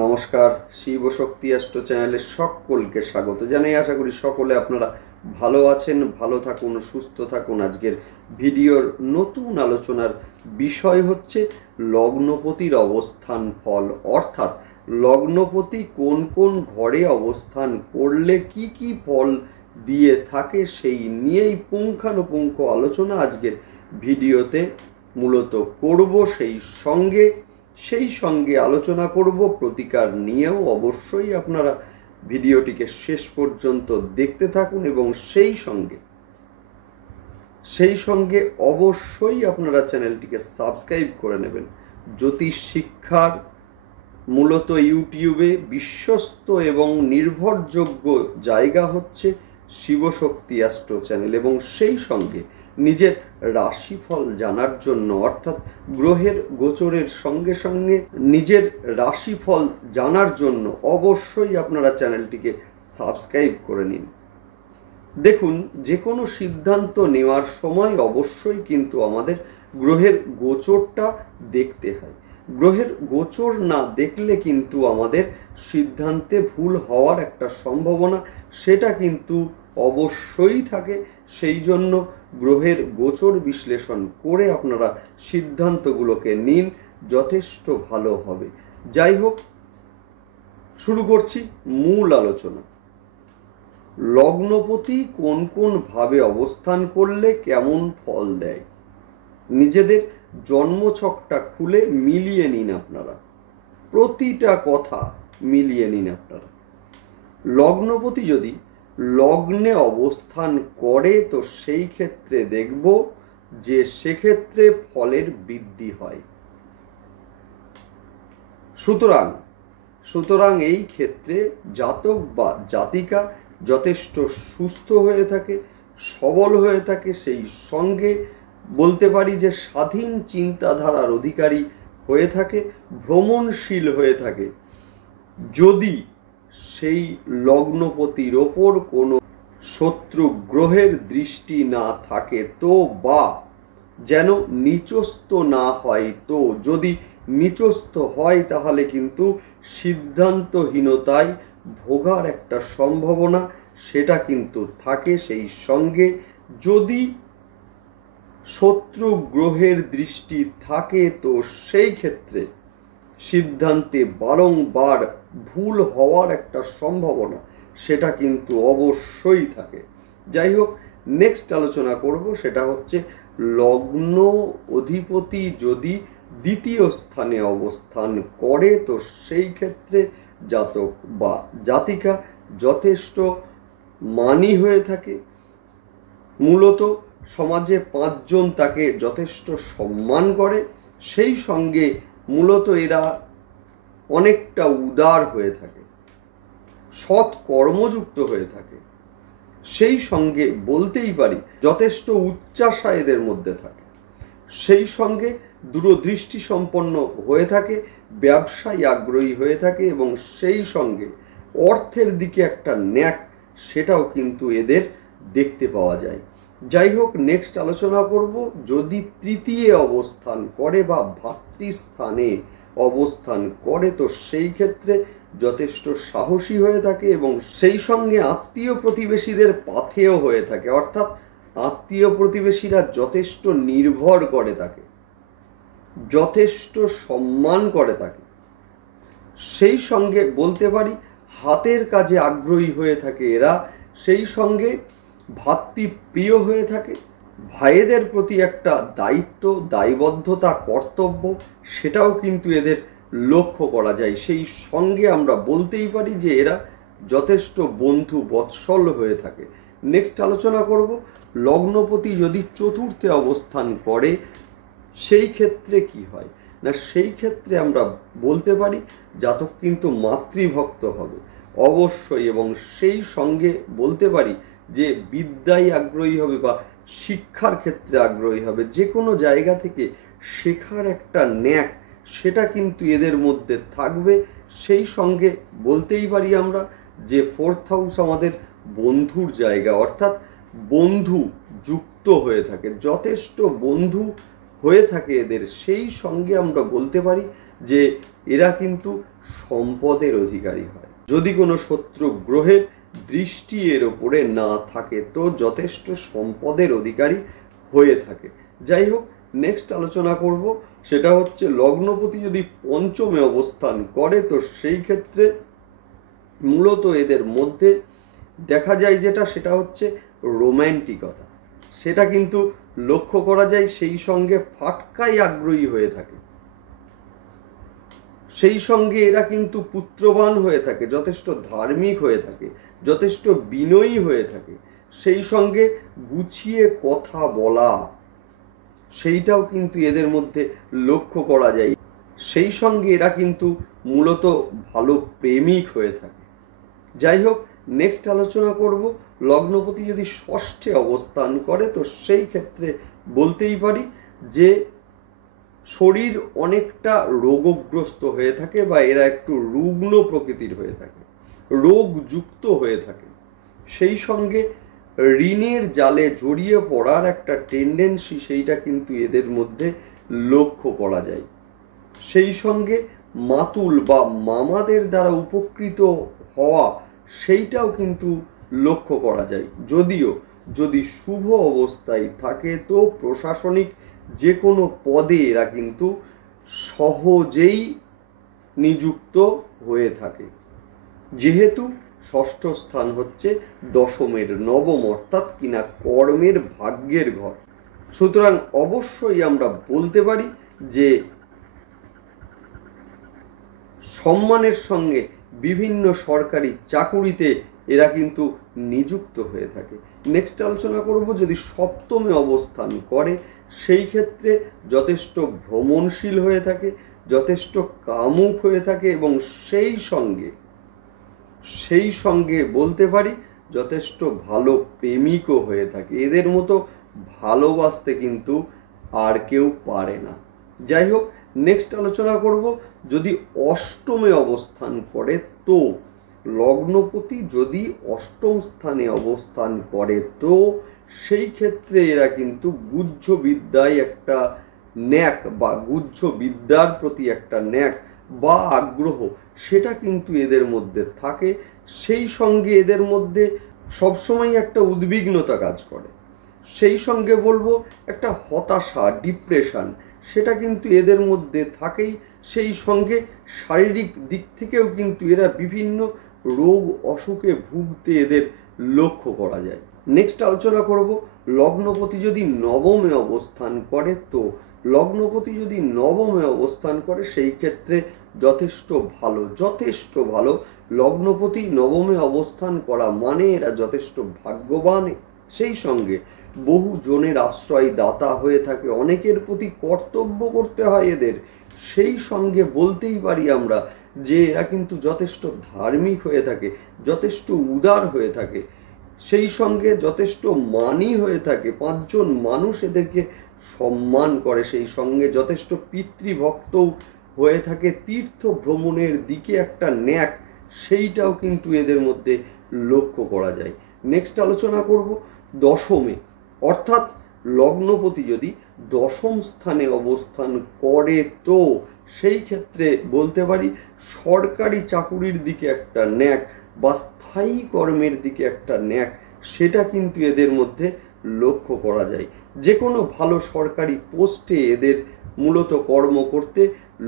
নমস্কার, শিব শক্তি অ্যাস্ট্রো চ্যানেলে সকলকে স্বাগত জানাই। আশা করি সকলে আপনারা ভালো আছেন, ভালো থাকুন, সুস্থ থাকুন। আজকের ভিডিওর নতুন আলোচনার বিষয় হচ্ছে লগ্নপতির অবস্থান ফল, অর্থাৎ লগ্নপতি কোন কোন ঘরে অবস্থান করলে কি কি ফল দিয়ে থাকে সেই নিয়েই পুঙ্খানুপুঙ্খ আলোচনা আজকের ভিডিওতে মূলত করব। সেই সঙ্গে আলোচনা করব প্রতিকার নিয়েও। অবশ্যই আপনারা ভিডিওটিকে শেষ পর্যন্ত দেখতে থাকুন এবং সেই সঙ্গে অবশ্যই আপনারা চ্যানেলটিকে সাবস্ক্রাইব করে নেবেন। জ্যোতিষ শিক্ষার মূলত ইউটিউবে বিশ্বস্ত এবং নির্ভরযোগ্য জায়গা হচ্ছে শিবশক্তি অ্যাস্ট্রো চ্যানেল, এবং সেই সঙ্গে নিজের রাশিফল জানার জন্য, অর্থাৎ গ্রহের গোচরের সঙ্গে সঙ্গে নিজের রাশিফল জানার জন্য অবশ্যই আপনারা চ্যানেলটিকে সাবস্ক্রাইব করে নিন। দেখুন, যে কোনো সিদ্ধান্ত নেওয়ার সময় অবশ্যই কিন্তু আমাদের গ্রহের গোচরটা দেখতে হয়। গ্রহের গোচর না দেখলে কিন্তু আমাদের সিদ্ধান্তে ভুল হওয়ার একটা সম্ভাবনা সেটা কিন্তু অবশ্যই থাকে। সেই জন্য গ্রহের গোচর বিশ্লেষণ করে আপনারা সিদ্ধান্তগুলোকে নিন, যথেষ্ট ভালো হবে। যাই হোক, শুরু করছি মূল আলোচনা। লগ্নপতি কোন কোন ভাবে অবস্থান করলে কেমন ফল দেয়, নিজেদের জন্মছকটা খুলে মিলিয়ে নিন। আপনারা প্রতিটা কথা মিলিয়ে নিন। আপনারা লগ্নপতি যদি লগ্নে অবস্থান করে তো সেই ক্ষেত্রে দেখব যে সেক্ষেত্রে ফলের বৃদ্ধি হয়। সুতরাং এই ক্ষেত্রে জাতক বা জাতিকা যথেষ্ট সুস্থ হয়ে থাকে, সবল হয়ে থাকে, সেই সঙ্গে বলতে পারি যে স্বাধীন চিন্তাধারার অধিকারী হয়ে থাকে, ভ্রমণশীল হয়ে থাকে। যদি সেই লগ্নপতির ওপর কোনো শত্রু গ্রহের দৃষ্টি না থাকে তো, বা যেন নিচস্থ না হয় তো, যদি নিচস্থ হয় তাহলে কিন্তু সিদ্ধান্তহীনতায় ভোগার একটা সম্ভাবনা সেটা কিন্তু থাকে। সেই সঙ্গে যদি শত্রু গ্রহের দৃষ্টি থাকে তো সেই ক্ষেত্রে সিদ্ধান্তে বারংবার ভুল হওয়ার একটা সম্ভাবনা সেটা কিন্তু অবশ্যই থাকে। যাই হোক, নেক্সট আলোচনা করব সেটা হচ্ছে লগ্ন অধিপতি যদি দ্বিতীয় স্থানে অবস্থান করে তো সেই ক্ষেত্রে জাতক বা জাতিকা যথেষ্ট মানী হয়ে থাকে। মূলত সমাজে 5 জন তাকে যথেষ্ট সম্মান করে। সেই সঙ্গে মূলত এরা অনেকটা উদার হয়ে থাকে, সৎ কর্মযুক্ত হয়ে থাকে। সেই সঙ্গে বলতেই পারি যথেষ্ট উচ্চাশা এদের মধ্যে থাকে। সেই সঙ্গে দূরদৃষ্টি সম্পন্ন হয়ে থাকে, ব্যবসায় আগ্রহী হয়ে থাকে, এবং সেই সঙ্গে অর্থের দিকে একটা ন্যাক সেটাও কিন্তু এদের দেখতে পাওয়া যায়। যাই হোক, নেক্সট আলোচনা করব যদি তৃতীয় অবস্থান করে বা ভাতৃস্থানে অবস্থান করে তো সেই ক্ষেত্রে যথেষ্ট সাহসী হয়ে থাকে, এবং সেই সঙ্গে আত্মীয় প্রতিবেশীদের পাথেয় হয়ে থাকে। অর্থাৎ আত্মীয় প্রতিবেশীরা যথেষ্ট নির্ভর করে তাকে, যথেষ্ট সম্মান করে তাকে। সেই সঙ্গে বলতে পারি হাতের কাজে আগ্রহী হয়ে থাকে এরা। সেই সঙ্গে ভাতৃপ্রিয় হয়ে থাকে। ভাইদের প্রতি একটা দায়িত্ব, দায়বদ্ধতা, কর্তব্য সেটাও কিন্তু এদের লক্ষ্য করা যায়। সেই সঙ্গে আমরা বলতেই পারি যে এরা যথেষ্ট বন্ধু বৎসল হয়ে থাকে। নেক্সট আলোচনা করব লগ্নপতি যদি চতুর্থে অবস্থান করে সেই ক্ষেত্রে কি হয় না, সেই ক্ষেত্রে আমরা বলতে পারি জাতক কিন্তু মাতৃভক্ত হবে অবশ্যই, এবং সেই সঙ্গে বলতে পারি যে বিদ্যায় আগ্রহী হবে বা শিক্ষার ক্ষেত্রে আগ্রহী হবে। যে কোনো জায়গা থেকে শেখার একটা ন্যাক সেটা কিন্তু এদের মধ্যে থাকবে। সেই সঙ্গে বলতেই পারি আমরা যে 4th হাউস আমাদের বন্ধুর জায়গা, অর্থাৎ বন্ধু যুক্ত হয়ে থাকে, যথেষ্ট বন্ধু হয়ে থাকে এদের। সেই সঙ্গে আমরা বলতে পারি যে এরা কিন্তু সম্পদের অধিকারী হয়। যদি কোনো শত্রু গ্রহের দৃষ্টি এর ওপরে না থাকে তো যথেষ্ট সম্পদের অধিকারী হয়ে থাকে। যাই হোক, নেক্সট আলোচনা করব, সেটা হচ্ছে লগ্নপতি যদি পঞ্চমে অবস্থান করে তো সেই ক্ষেত্রে মূলত এদের মধ্যে দেখা যায় সেটা হচ্ছে রোম্যান্টিকতা। সেটা কিন্তু লক্ষ্য করা যায়, সেই সঙ্গে ফাটকাই আগ্রহী হয়ে থাকে, সেই সঙ্গে এরা কিন্তু পুত্রবান হয়ে থাকে, যথেষ্ট ধার্মিক হয়ে থাকে, যথেষ্ট বিনয়ী হয়ে থাকে, সেই সঙ্গে গুছিয়ে কথা বলা সেইটাও কিন্তু এদের মধ্যে লক্ষ্য করা যায়। সেই সঙ্গে এরা কিন্তু মূলত ভালো প্রেমিক হয়ে থাকে। যাই হোক, নেক্সট আলোচনা করব, লগ্নপতি যদি ষষ্ঠে অবস্থান করে তো সেই ক্ষেত্রে বলতেই পারি যে শরীর অনেকটা রোগগ্রস্ত হয়ে থাকে বা এরা একটু রুগ্ন প্রকৃতির হয়ে থাকে, রোগযুক্ত হয়ে থাকে। সেই সঙ্গে ঋণের জালে জড়িয়ে পড়ার একটা টেন্ডেন্সি সেইটা কিন্তু এদের মধ্যে লক্ষ্য করা যায়। সেই সঙ্গে মাতুল বা মামাদের দ্বারা উপকৃত হওয়া সেইটাও কিন্তু লক্ষ্য করা যায়। যদিও যদি শুভ অবস্থায় থাকে তো প্রশাসনিক যে কোনো পদে এরা কিন্তু সহজেই নিযুক্ত হয়ে থাকে, যেহেতু ষষ্ঠ স্থান হচ্ছে দশমের নবম, অর্থাৎ কিনা কর্মের ভাগ্যের ঘর। সুতরাং অবশ্যই আমরা বলতে পারি যে সম্মানের সঙ্গে বিভিন্ন সরকারি চাকুরিতে এরা কিন্তু নিযুক্ত হয়ে থাকে। নেক্সট আলোচনা করব, যদি সপ্তমে অবস্থান করে সেই ক্ষেত্রে যথেষ্ট ভ্রমণশীল হয়ে থাকে, যথেষ্ট কামুক হয়ে থাকে এবং সেই সঙ্গে বলতে পারি যথেষ্ট ভালো প্রেমিকও হয়ে থাকে। এদের মতো ভালোবাসতে কিন্তু আর কেউ পারে না। যাই হোক, নেক্সট আলোচনা করব, যদি অষ্টমে অবস্থান করে তো লগ্নপতি যদি অষ্টম স্থানে অবস্থান করে তো সেই ক্ষেত্রে এরা কিন্তু গুহ্য বিদ্যায় একটা ন্যাক বা গুহ্য বিদ্যার প্রতি একটা ন্যাক বা আগ্রহ সেটা কিন্তু এদের মধ্যে থাকে। সেই সঙ্গে এদের মধ্যে সবসময় একটা উদ্বিগ্নতা কাজ করে, সেই সঙ্গে বলবো একটা হতাশা, ডিপ্রেশন সেটা কিন্তু এদের মধ্যে থাকেই। সেই সঙ্গে শারীরিক দিক থেকেও কিন্তু এরা বিভিন্ন রোগ অসুখে ভুগতে এদের লক্ষ্য করা যায়। নেক্সট আলোচনা করব, লগ্নপতি যদি নবমে অবস্থান করে তো লগ্নপতি যদি নবমে অবস্থান করে সেই ক্ষেত্রে যথেষ্ট ভালো। লগ্নপতি নবমে অবস্থান করা মানে এরা যথেষ্ট ভাগ্যবান, সেই সঙ্গে বহু জনের আশ্রয় দাতা হয়ে থাকে, অনেকের প্রতি কর্তব্য করতে হয় এদের। সেই সঙ্গে বলতেই পারি আমরা যে এরা কিন্তু যথেষ্ট ধার্মিক হয়ে থাকে, যথেষ্ট উদার হয়ে থাকে, সেই সঙ্গে যথেষ্ট মানি হয়ে থাকে, পাঁচজন মানুষ এদেরকে সম্মান করে, সেই সঙ্গে যথেষ্ট পিতৃভক্তও হয়ে থাকে, তীর্থ ভ্রমণের দিকে একটা ন্যাক সেইটাও কিন্তু এদের মধ্যে লক্ষ্য করা যায়। নেক্সট আলোচনা করব দশমে, অর্থাৎ লগ্নপতি যদি দশম স্থানে অবস্থান করে তো সেই ক্ষেত্রে বলতে পারি সরকারি চাকুরির দিকে একটা ন্যাক বা স্থায়ী কর্মের দিকে একটা ন্যাক সেটা কিন্তু এদের মধ্যে লক্ষ্য করা যায়। যে কোনো ভালো সরকারি পোস্টে এদের মূলত কর্ম করতে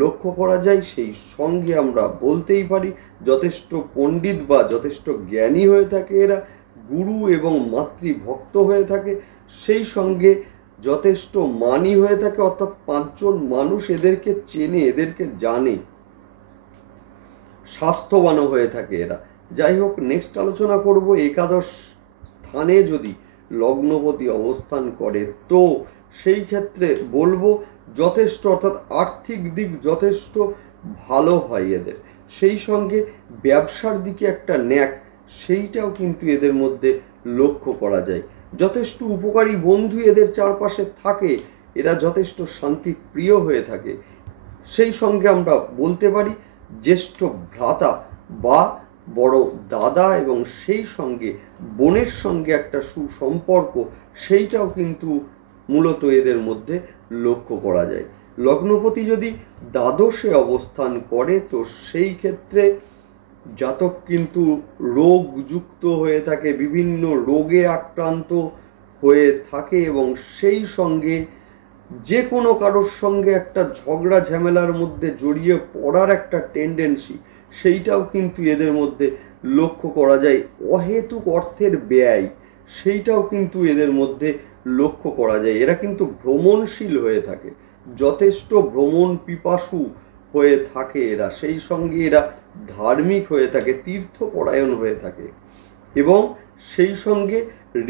লক্ষ্য করা যায়। সেই সঙ্গে আমরা বলতেই পারি যথেষ্ট পণ্ডিত বা যথেষ্ট জ্ঞানী হয়ে থাকে এরা, গুরু এবং মাতৃভক্ত হয়ে থাকে, সেই সঙ্গে যথেষ্ট মানি হয়ে থাকে, অর্থাৎ পাঁচজন মানুষ এদেরকে চেনে, এদেরকে জানে, স্বাস্থ্যবানও হয়ে থাকে এরা। যাই হোক, নেক্সট আলোচনা করব একাদশ স্থানে যদি লগ্নপতি অবস্থান করে তো সেই ক্ষেত্রে বলবো যথেষ্ট, অর্থাৎ আর্থিক দিক যথেষ্ট ভালো হয় এদের, সেই সঙ্গে ব্যবসার দিকে একটা ন্যাক সেইটাও কিন্তু এদের মধ্যে লক্ষ্য করা যায়। যথেষ্ট উপকারী বন্ধু এদের চারপাশে থাকে, এরা যথেষ্ট শান্তিপ্রিয় হয়ে থাকে, সেই সঙ্গে আমরা বলতে পারি জ্যেষ্ঠ ভ্রাতা বা বড় দাদা এবং সেই সঙ্গে বোনের সঙ্গে একটা সুসম্পর্ক সেইটাও কিন্তু মূলত এদের মধ্যে লক্ষ্য করা যায়। লগ্নপতি যদি দ্বাদশে অবস্থান করে তো সেই ক্ষেত্রে জাতক কিন্তু রোগযুক্ত হয়ে থাকে, বিভিন্ন রোগে আক্রান্ত হয়ে থাকে এবং সেই সঙ্গে যে কোনো কারোর সঙ্গে একটা ঝগড়া ঝামেলার মধ্যে জড়িয়ে পড়ার একটা টেন্ডেন্সি সেইটাও কিন্তু এদের মধ্যে লক্ষ্য করা যায়। অহেতুক অর্থের ব্যয় সেইটাও কিন্তু এদের মধ্যে লক্ষ্য করা যায়। এরা কিন্তু ভ্রমণশীল হয়ে থাকে, যথেষ্ট ভ্রমণ পিপাসু হয়ে থাকে এরা, সেই সঙ্গে এরা ধার্মিক হয়ে থাকে, তীর্থপরায়ণ হয়ে থাকে এবং সেই সঙ্গে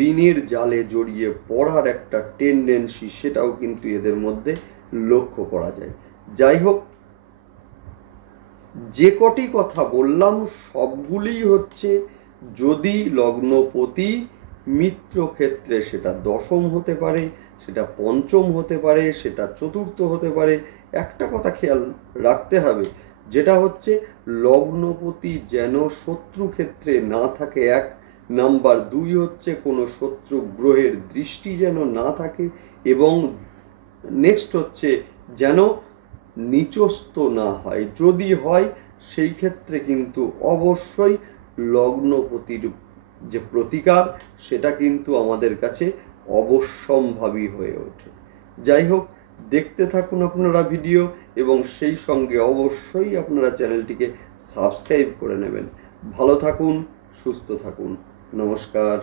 ঋণের জালে জড়িয়ে পড়ার একটা টেন্ডেন্সি সেটাও কিন্তু এদের মধ্যে লক্ষ্য করা যায়। যাই হোক, যে কটি কথা বললাম সবগুলি হচ্ছে যদি লগ্নপতি মিত্র ক্ষেত্রে, সেটা দশম হতে পারে, সেটা পঞ্চম হতে পারে, সেটা চতুর্থ হতে পারে। একটা কথা খেয়াল রাখতে হবে, যেটা হচ্ছে লগ্নপতি যেন শত্রু ক্ষেত্রে না থাকে, এক নাম্বার। দুই হচ্ছে কোনো শত্রু গ্রহের দৃষ্টি যেন না থাকে, এবং নেক্সট হচ্ছে যেন নিচস্থ না হয়। যদি হয় সেই ক্ষেত্রে কিন্তু অবশ্যই লগ্নপতির যে প্রতিকার সেটা কিন্তু আমাদের কাছে অবশ্যম্ভাবী হয়ে ওঠে। যাই হোক, দেখতে থাকুন আপনারা ভিডিও এবং সেই সঙ্গে অবশ্যই আপনারা চ্যানেলটিকে সাবস্ক্রাইব করে নেবেন। ভালো থাকুন, সুস্থ থাকুন, নমস্কার।